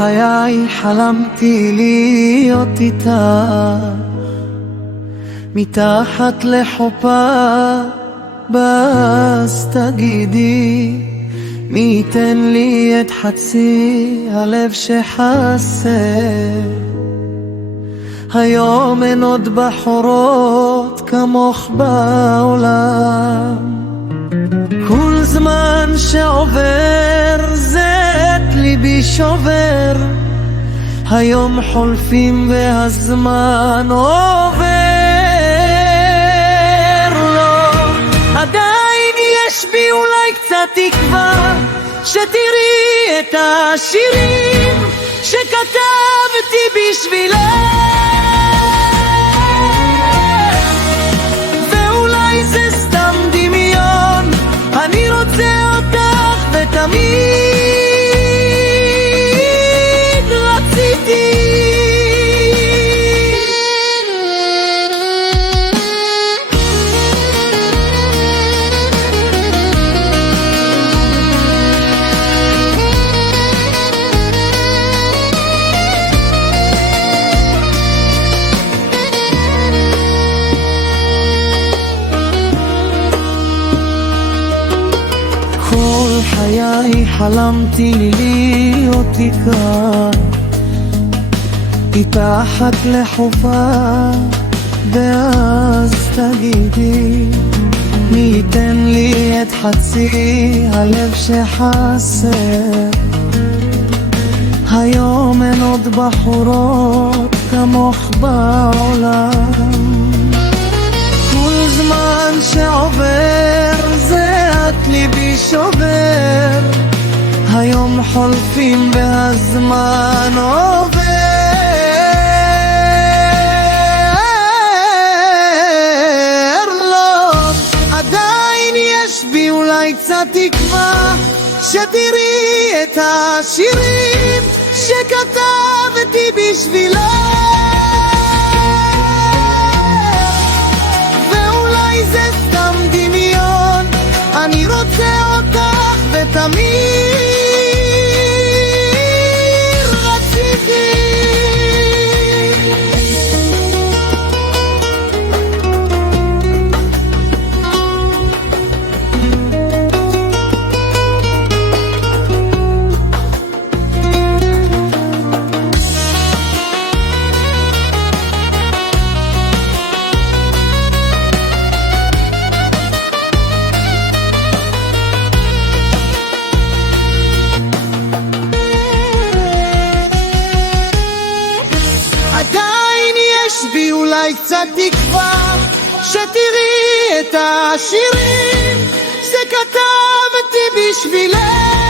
חיי חלמתי להיות איתה, מתחת לחופה, אז תגידי, מי ייתן לי את חצי הלב שחסר? היום אין עוד בחורות כמוך בעולם, כל זמן שעובר זה את ליבי שובר, היום חולפים והזמן עובר. לא, עדיין יש בי אולי קצת תקווה, שתראי את השירים שכתבתי בשבילך, ואולי זה סתם דמיון, אני רוצה אותך ותמיד רציתי. כל חיי חלמתי להיות איתה, מתחת לחופה, ואז תגידי, מי ייתן לי את חצי הלב שחסר? היום אין עוד בחורות כמוך בעולם, כל זמן שעובר זה את ליבי שובר, היום חולפים והזמן עובר. לא, עדיין יש בי אולי קצת תקווה, שתראי את השירים שכתבתי בשבילך, ואולי זה סתם דמיון, אני רוצה אותך ותמיד רציתי. עדיין יש בי אולי קצת תקווה, שתראי את השירים שכתבתי בשבילך,